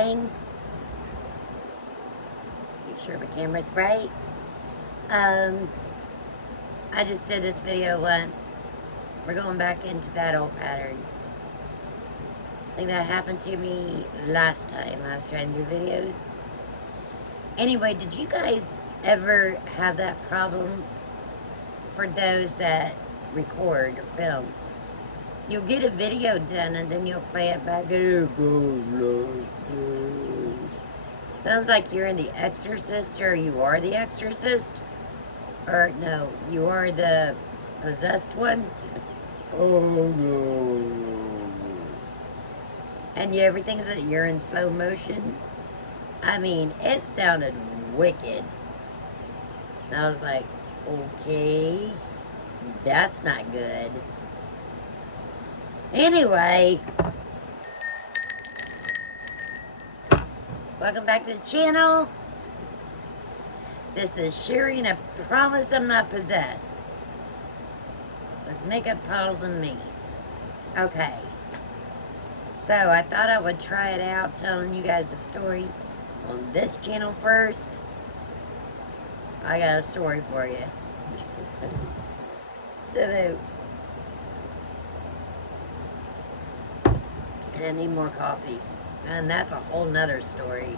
gang. You sure my camera's bright? I just did this video once. We're going back into that old pattern. I think that happened to me last time I was trying to do videos. Anyway, did you guys ever have that problem? For those that record or film, you'll get a video done and then you'll play it back. Sounds like you're in The Exorcist, or you are the exorcist. Or no, you are the possessed one. Oh no. And everything's that you're in slow motion. I mean, it sounded wicked. And I was like, okay, that's not good. Anyway, welcome back to the channel. This is Sherry, and I promise I'm not possessed. With makeup, Paws and Me. Okay. So I thought I would try it out, telling you guys a story on this channel first. I got a story for you. And I need more coffee. And that's a whole nother story.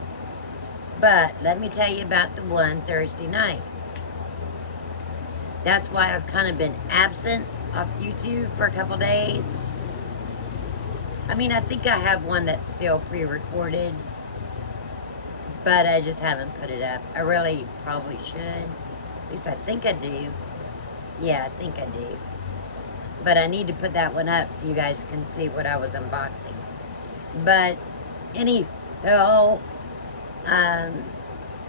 But let me tell you about the one Thursday night. That's why I've kind of been absent off YouTube for a couple days. I mean, I think I have one that's still pre-recorded, but I just haven't put it up. I really probably should. At least I think I do. Yeah, I think I do. But I need to put that one up so you guys can see what I was unboxing. But anyhow, I'm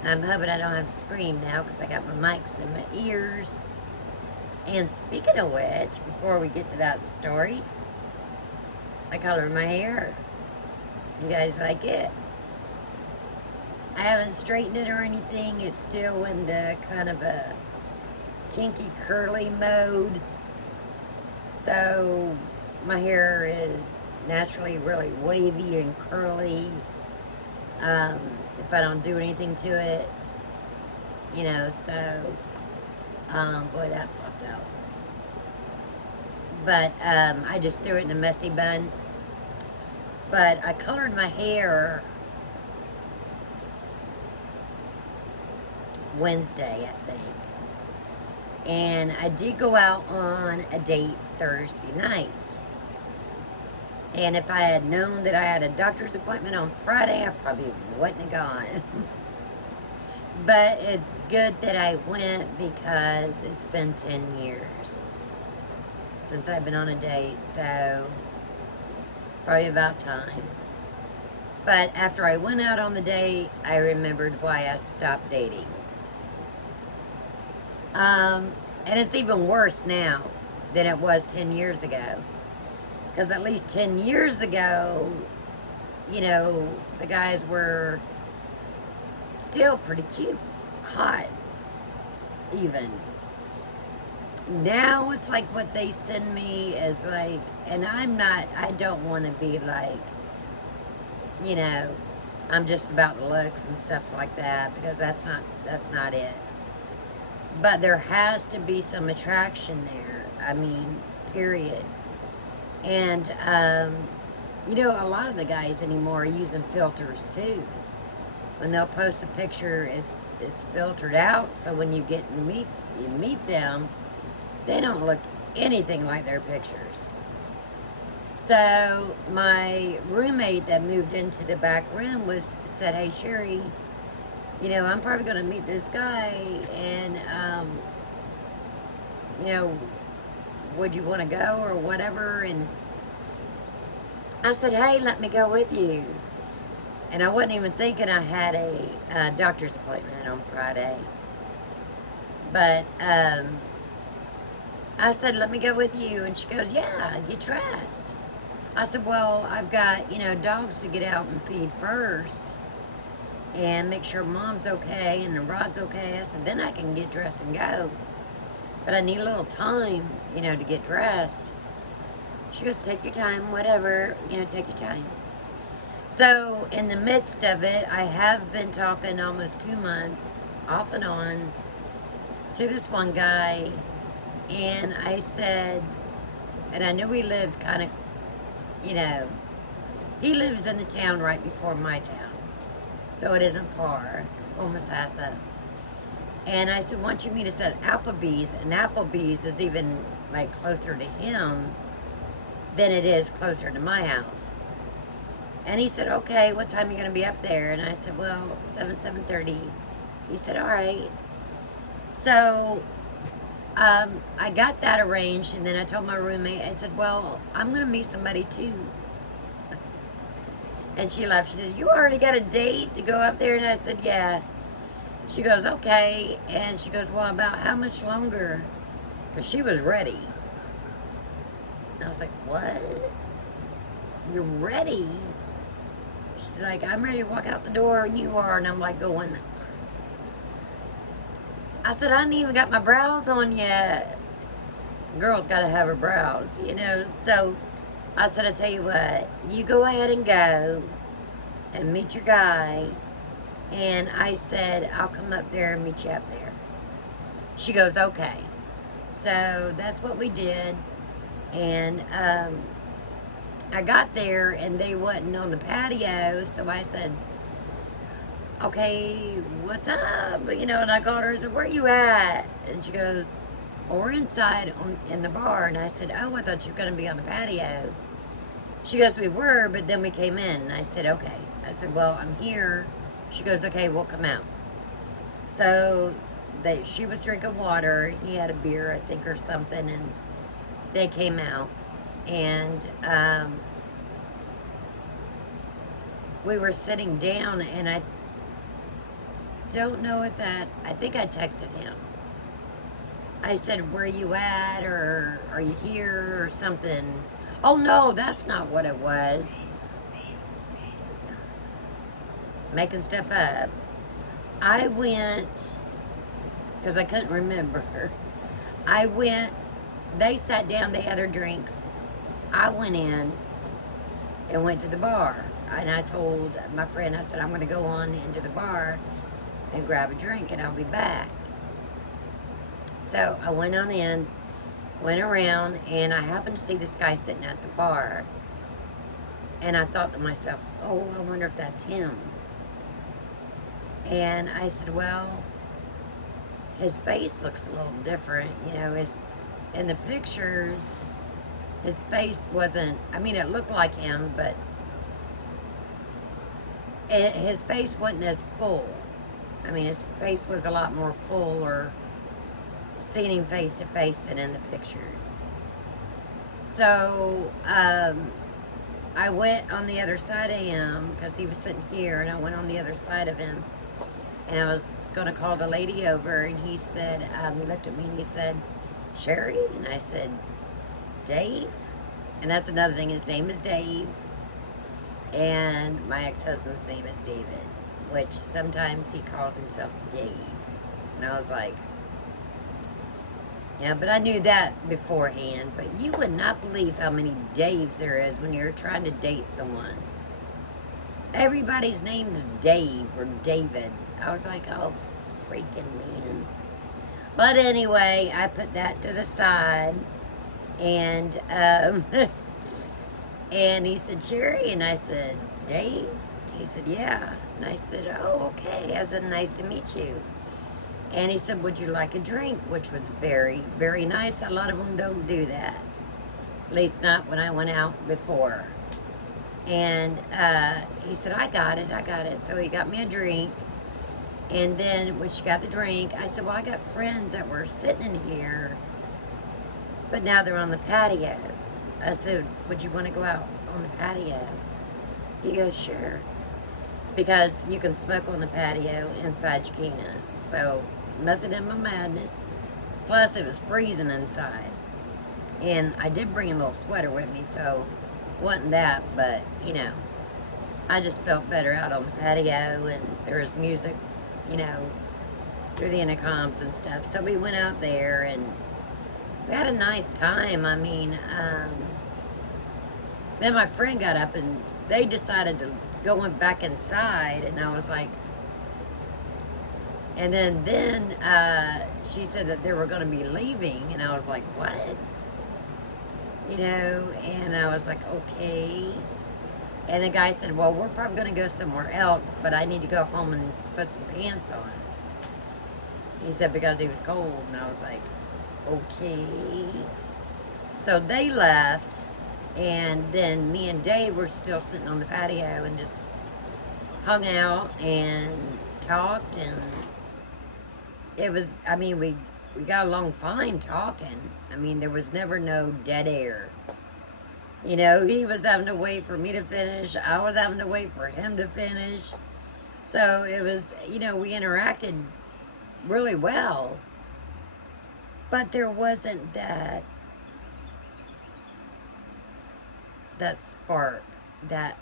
hoping I don't have to scream now because I got my mics in my ears. And speaking of which, before we get to that story, I colored my hair. You guys like it? I haven't straightened it or anything. It's still in the kind of a kinky curly mode. So my hair is naturally really wavy and curly. If I don't do anything to it, you know, so boy, that popped out. But I just threw it in a messy bun. But I colored my hair Wednesday, I think. And I did go out on a date Thursday night. And if I had known that I had a doctor's appointment on Friday, I probably wouldn't have gone. But it's good that I went because it's been 10 years since I've been on a date, so probably about time. But after I went out on the date, I remembered why I stopped dating. And it's even worse now than it was 10 years ago. Because at least 10 years ago, you know, the guys were still pretty cute, hot, even. Now it's like what they send me is like, and I don't want to be like, you know, I'm just about the looks and stuff like that, because that's not it. But there has to be some attraction there. I mean, period. And, you know, a lot of the guys anymore are using filters too. When they'll post a picture, it's filtered out, so when you meet them, they don't look anything like their pictures. So my roommate that moved into the back room said, hey Sherry, you know, I'm probably going to meet this guy, and you know, would you want to go or whatever? And I said, hey, let me go with you. And I wasn't even thinking I had a doctor's appointment on Friday. But I said, let me go with you. And she goes, yeah, get dressed. I said, well, I've got, you know, dogs to get out and feed first. And make sure Mom's okay and Rod's okay. I said, then I can get dressed and go. But I need a little time, you know, to get dressed. She goes, take your time, whatever, you know, take your time. So, in the midst of it, I have been talking almost 2 months, off and on, to this one guy. And I said, and I knew he lived kind of, you know, he lives in the town right before my town. So it isn't far, Omasassa. And I said, why don't you meet us at Applebee's? And Applebee's is even like closer to him than it is closer to my house. And he said, okay, what time are you going to be up there? And I said, well, 7:30. He said, all right. So I got that arranged, and then I told my roommate, I said, well, I'm going to meet somebody too. And she laughed. She said, you already got a date to go up there? And I said, yeah. She goes, okay. And she goes, well, about how much longer? Because she was ready. And I was like, what? You're ready? She's like, I'm ready to walk out the door and you are. And I'm like going, I said, I ain't even got my brows on yet. Girl's got to have her brows, you know. So I said, I tell you what, you go ahead and go and meet your guy. And I said, I'll come up there and meet you up there. She goes, okay. So that's what we did. And I got there and they wasn't on the patio. So I said, okay, what's up? You know, and I called her and said, where you at? And she goes, well, we're inside in the bar. And I said, oh, I thought you were going to be on the patio. She goes, we were, but then we came in. And I said, okay. I said, well, I'm here. She goes, okay, we'll come out. So she was drinking water. He had a beer, I think, or something. And they came out. And we were sitting down, and I don't know what I think I texted him. I said, where you at, or are you here, or something. Oh, no, that's not what it was. Making stuff up. I went, because I couldn't remember. I went, they sat down, they had their drinks. I went in and went to the bar. And I told my friend, I said, I'm going to go on into the bar and grab a drink and I'll be back. So I went on in, went around, and I happened to see this guy sitting at the bar. And I thought to myself, oh, I wonder if that's him. And I said, well, his face looks a little different. You know, in the pictures, his face wasn't, I mean, it looked like him, but his face wasn't as full. I mean, his face was a lot more full, or seeing him face to face than in the pictures. So, I went on the other side of him, because he was sitting here, and I went on the other side of him, and I was going to call the lady over, and he said, he looked at me and he said, Sherry? And I said, Dave? And that's another thing, his name is Dave, and my ex-husband's name is David, which sometimes he calls himself Dave. And I was like, yeah, but I knew that beforehand. But you would not believe how many Daves there is when you're trying to date someone. Everybody's name is Dave or David. I was like, oh, freaking man. But anyway, I put that to the side. And, and he said, Sherry? And I said, Dave? He said, yeah. And I said, oh, okay. I said, nice to meet you. And he said, would you like a drink? Which was very, very nice. A lot of them don't do that. At least not when I went out before. And he said, I got it. So he got me a drink. And then when she got the drink, I said, well, I got friends that were sitting in here, but now they're on the patio. I said, would you want to go out on the patio? He goes, sure. Because you can smoke on the patio, inside you can't. So, nothing in my madness. Plus, it was freezing inside. And I did bring a little sweater with me, so wasn't that, but, you know, I just felt better out on the patio, and there was music, you know, through the intercoms and stuff. So we went out there, and we had a nice time. I mean, then my friend got up, and they decided to going back inside, and I was like, and then she said that they were going to be leaving, and I was like, what? You know, and I was like, okay. And the guy said, well, we're probably going to go somewhere else, but I need to go home and put some pants on. He said because he was cold, and I was like, okay. So they left, and then me and Dave were still sitting on the patio and just hung out and talked, and it was, I mean, we got along fine talking. I mean, there was never no dead air. You know, he was having to wait for me to finish. I was having to wait for him to finish. So it was, you know, we interacted really well. But there wasn't that spark, that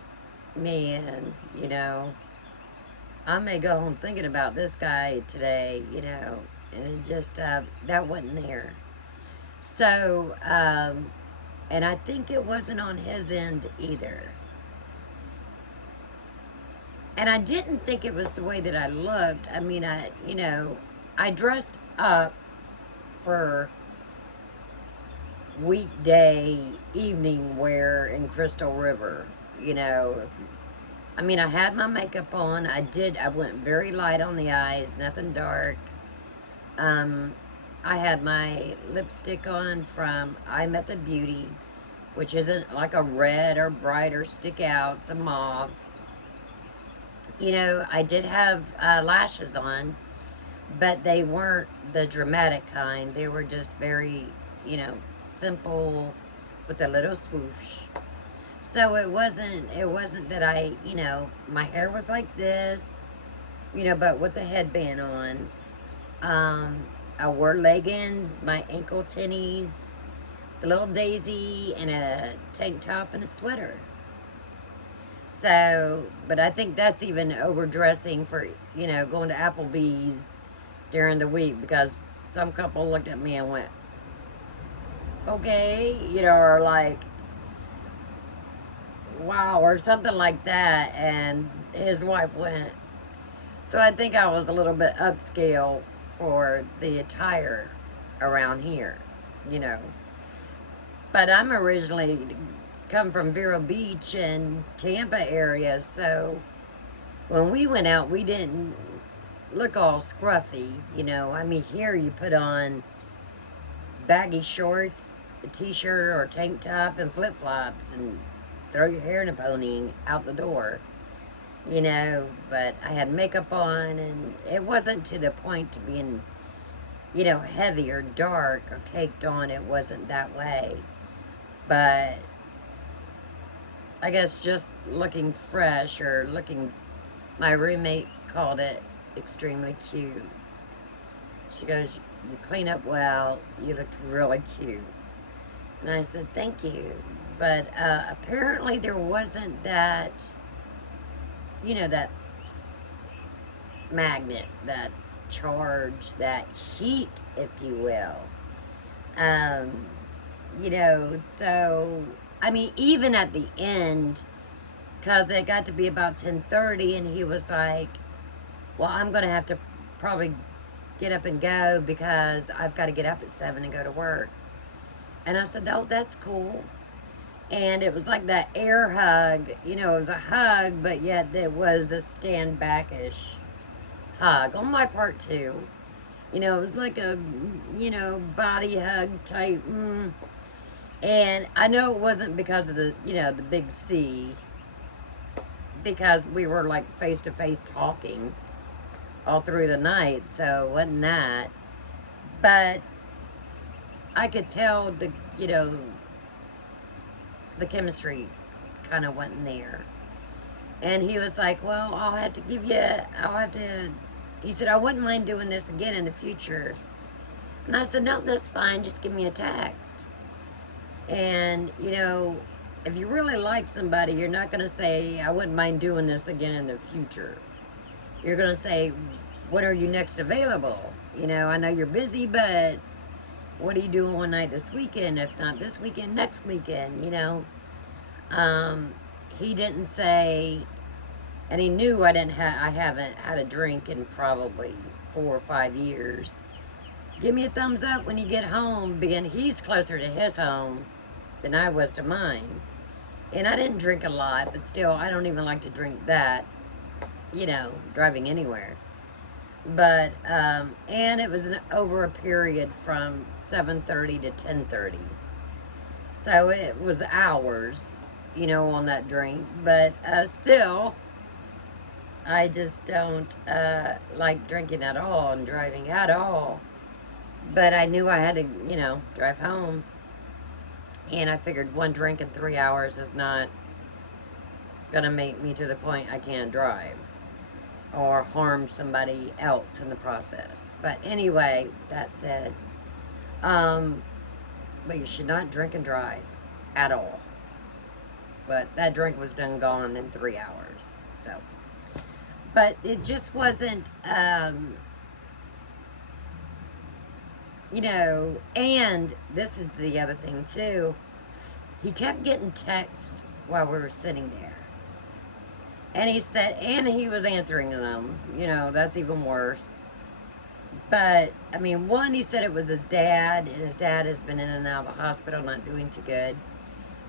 man, you know. I may go home thinking about this guy today, you know, and it just, that wasn't there. So, and I think it wasn't on his end either. And I didn't think it was the way that I looked. I mean, you know, I dressed up for weekday evening wear in Crystal River, you know. I mean, I had my makeup on. I went very light on the eyes, nothing dark. I had my lipstick on from I Met the Beauty, which isn't like a red or bright or stick out. It's a mauve. You know, I did have lashes on, but they weren't the dramatic kind. They were just very, you know, simple with a little swoosh. So it wasn't that I, you know, my hair was like this, you know, but with the headband on. I wore leggings, my ankle tennies, the little daisy, and a tank top and a sweater. So, but I think that's even overdressing for, you know, going to Applebee's during the week, because some couple looked at me and went, okay, you know, or like, wow, or something like that. And his wife went, so I think I was a little bit upscale for the attire around here, you know. But I'm originally come from Vero Beach and Tampa area, so when we went out, we didn't look all scruffy, you know. I mean, here you put on baggy shorts, a t-shirt or tank top, and flip-flops, and throw your hair in a pony out the door, you know. But I had makeup on, and it wasn't to the point to being, you know, heavy or dark or caked on. It wasn't that way. But I guess just looking fresh, or looking, my roommate called it extremely cute. She goes, you clean up well, you look really cute. And I said, thank you. But apparently there wasn't that, you know, that magnet, that charge, that heat, if you will. You know, so, I mean, even at the end, because it got to be about 10:30, and he was like, well, I'm going to have to probably get up and go, because I've got to get up at 7 and go to work. And I said, oh, that's cool. And it was like that air hug, you know, it was a hug, but yet it was a stand back-ish hug on my part too. You know, it was like a, you know, body hug type. And I know it wasn't because of the, you know, the big C, because we were like face to face talking all through the night, so it wasn't that. But I could tell the, you know, the chemistry kind of wasn't there. And he was like, well, I'll have to, he said, I wouldn't mind doing this again in the future. And I said, no, that's fine, just give me a text. And, you know, if you really like somebody, you're not going to say, I wouldn't mind doing this again in the future. You're going to say, when are you next available? You know, I know you're busy, but what are you doing one night this weekend? If not this weekend, next weekend, you know. He didn't say, And he knew I haven't had a drink in probably 4 or 5 years. Give me a thumbs up when you get home, being he's closer to his home than I was to mine. And I didn't drink a lot, but still, I don't even like to drink that, driving anywhere. But, and it was over a period from 7:30 to 10:30. So it was hours, on that drink. But still, I just don't like drinking at all and driving at all. But I knew I had to, drive home. And I figured one drink in 3 hours is not going to make me to the point I can't drive or harm somebody else in the process. But anyway, that said, but you should not drink and drive at all. But that drink was done gone in 3 hours. So, but it just wasn't, and this is the other thing too. He kept getting texts while we were sitting there. And he said, and he was answering them. That's even worse. But, I mean, one, he said it was his dad, and his dad has been in and out of the hospital, not doing too good.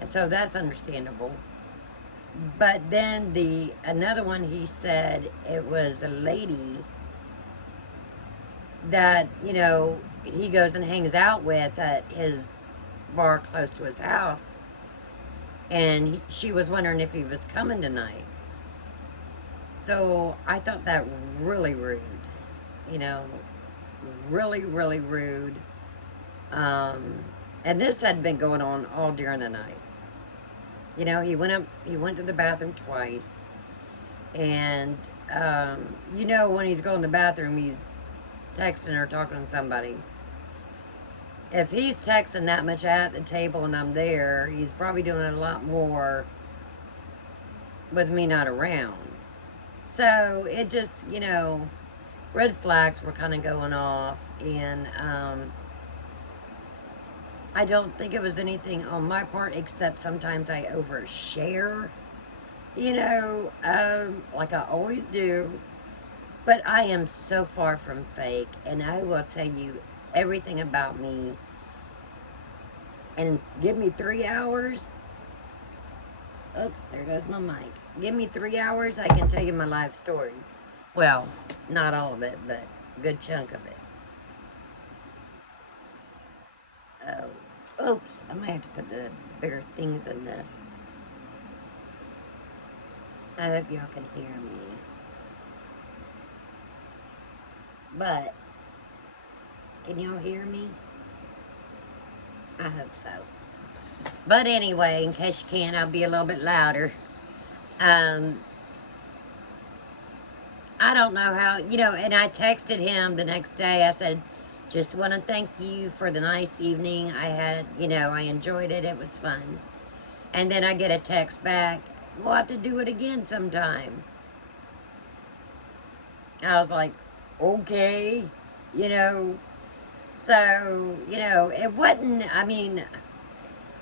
And so that's understandable. But then another one, he said it was a lady that, he goes and hangs out with at his bar close to his house. And she was wondering if he was coming tonight. So I thought that really rude, really, really rude. And this had been going on all during the night. He went to the bathroom twice. And, when he's going to the bathroom, he's texting or talking to somebody. If he's texting that much at the table and I'm there, he's probably doing it a lot more with me not around. So it just, red flags were kind of going off. And I don't think it was anything on my part, except sometimes I overshare, like I always do. But I am so far from fake, and I will tell you everything about me. And give me 3 hours. Oops, there goes my mic. Give me 3 hours, I can tell you my life story. Well, not all of it, but a good chunk of it. Oh, oops, I might have to put the bigger things in this. I hope y'all can hear me. But, can y'all hear me? I hope so. But anyway, in case you can, I'll be a little bit louder. I don't know how, and I texted him the next day. I said, just want to thank you for the nice evening I had. I enjoyed it. It was fun. And then I get a text back, we'll have to do it again sometime. I was like, okay, So, it wasn't,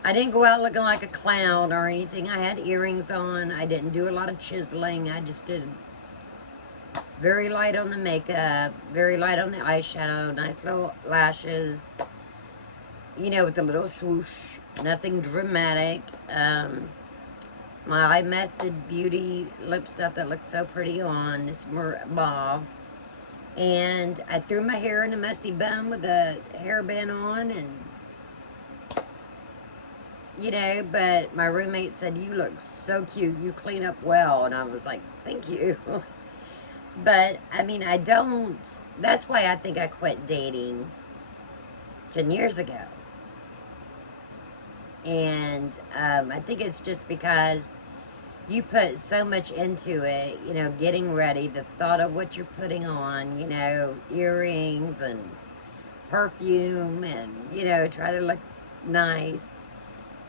I didn't go out looking like a clown or anything. I had earrings on. I didn't do a lot of chiseling. I just did very light on the makeup, very light on the eyeshadow, nice little lashes, with a little swoosh, nothing dramatic. My Eye Method Beauty lip stuff that looks so pretty on, it's more mauve. And I threw my hair in a messy bun with a hairband on, and but my roommate said, you look so cute, you clean up well. And I was like, thank you. But, that's why I think I quit dating 10 years ago. And I think it's just because you put so much into it, getting ready, the thought of what you're putting on, earrings and perfume and, try to look nice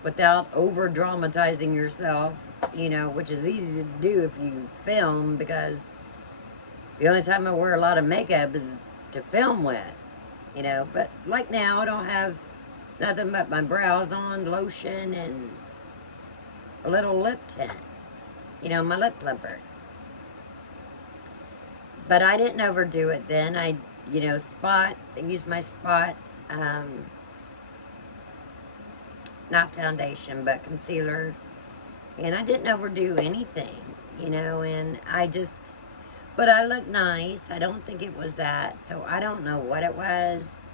without over-dramatizing yourself, which is easy to do if you film, because the only time I wear a lot of makeup is to film with, But like now, I don't have nothing but my brows on, lotion, and a little lip tint. My lip plumper. But I didn't overdo it then. I, used my spot, not foundation, but concealer. And I didn't overdo anything, and but I look nice. I don't think it was that. So I don't know what it was.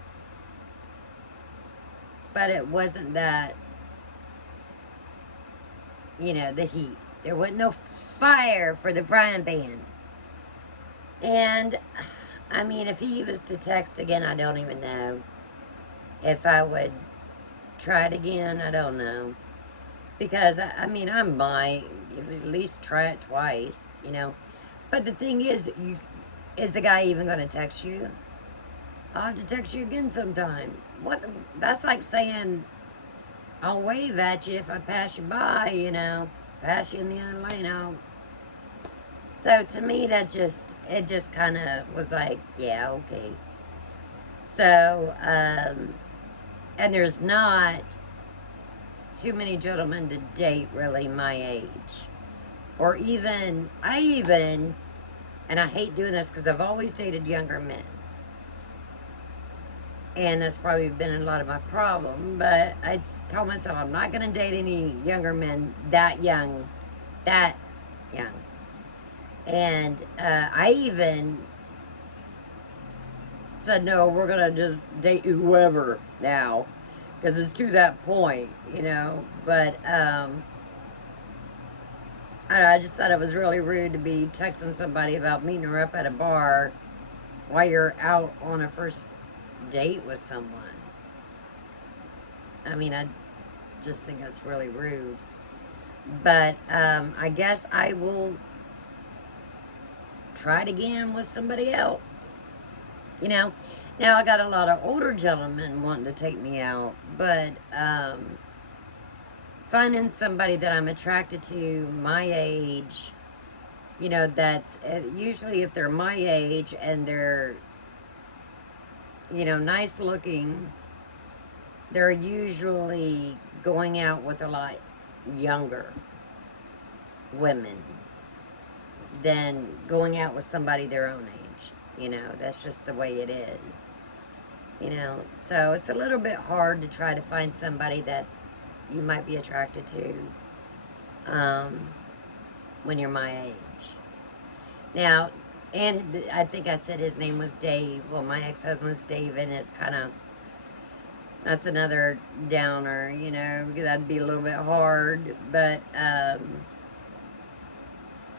But it wasn't that, the heat. There wasn't no fire for the frying pan. And, I mean, if he was to text again, I don't even know. If I would try it again, I don't know. Because, I mean, I might at least try it twice. But the thing is the guy even going to text you? I'll have to text you again sometime. That's like saying, I'll wave at you if I pass you by, pass you in the other lane. So to me, it just kind of was like, yeah, okay. So, and there's not too many gentlemen to date really my age. Or even, and I hate doing this because I've always dated younger men. And that's probably been a lot of my problem. But I told myself I'm not going to date any younger men that young. And I even said, no, we're going to just date whoever now. Because it's to that point. But I just thought it was really rude to be texting somebody about meeting her up at a bar while you're out on a first date with someone. I mean, I just think that's really rude. But I guess I will try it again with somebody else. Now I got a lot of older gentlemen wanting to take me out, but finding somebody that I'm attracted to, my age, that's usually if they're my age and they're, nice looking, they're usually going out with a lot younger women than going out with somebody their own age. That's just the way it is. So it's a little bit hard to try to find somebody that you might be attracted to when you're my age. Now, and I think I said his name was Dave. Well, my ex-husband's Dave, and it's that's another downer, because that'd be a little bit hard. But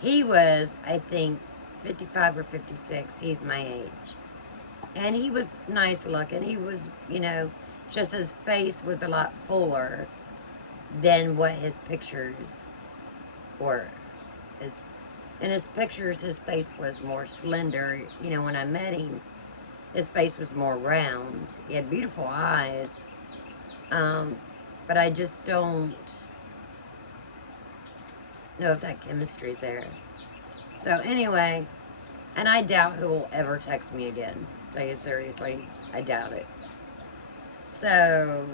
he was, I think, 55 or 56. He's my age. And he was nice looking. He was, just his face was a lot fuller than what his pictures were. In his pictures, his face was more slender. When I met him, his face was more round. He had beautiful eyes. But I just don't know if that chemistry's there. So anyway, and I doubt he will ever text me again. Tell you seriously, I doubt it. So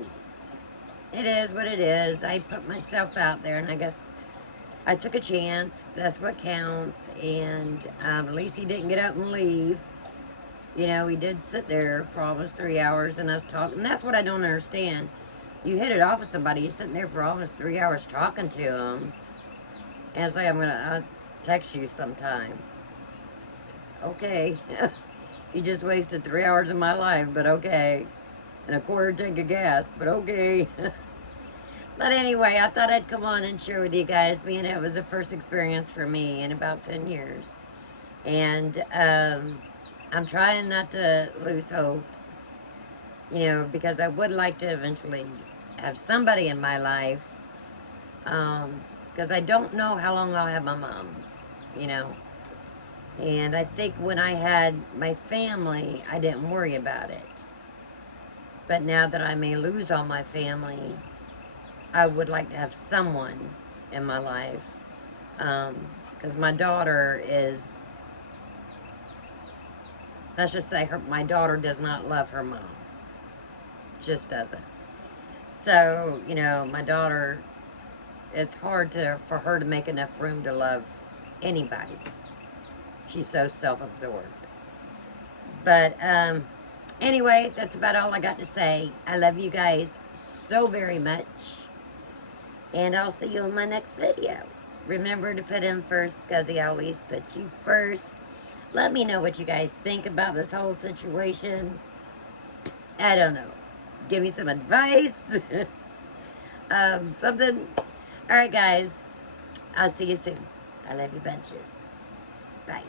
it is what it is. I put myself out there, and I guess I took a chance. That's what counts. And at least he didn't get up and leave. He did sit there for almost 3 hours and us talking. And that's what I don't understand. You hit it off with somebody, you're sitting there for almost 3 hours talking to them. And it's like, I'll text you sometime. Okay. You just wasted 3 hours of my life, but okay. And a quarter tank of gas, but okay. But anyway, I thought I'd come on and share with you guys, being it was the first experience for me in about 10 years. And I'm trying not to lose hope, because I would like to eventually have somebody in my life, because I don't know how long I'll have my mom, And I think when I had my family, I didn't worry about it. But now that I may lose all my family, I would like to have someone in my life. Because my daughter is, let's just say my daughter does not love her mom. Just doesn't. So, my daughter, it's hard for her to make enough room to love anybody. She's so self-absorbed. But anyway, that's about all I got to say. I love you guys so very much. And I'll see you in my next video. Remember to put him first because he always puts you first. Let me know what you guys think about this whole situation. I don't know. Give me some advice. Something. All right, guys. I'll see you soon. I love you bunches. Bye.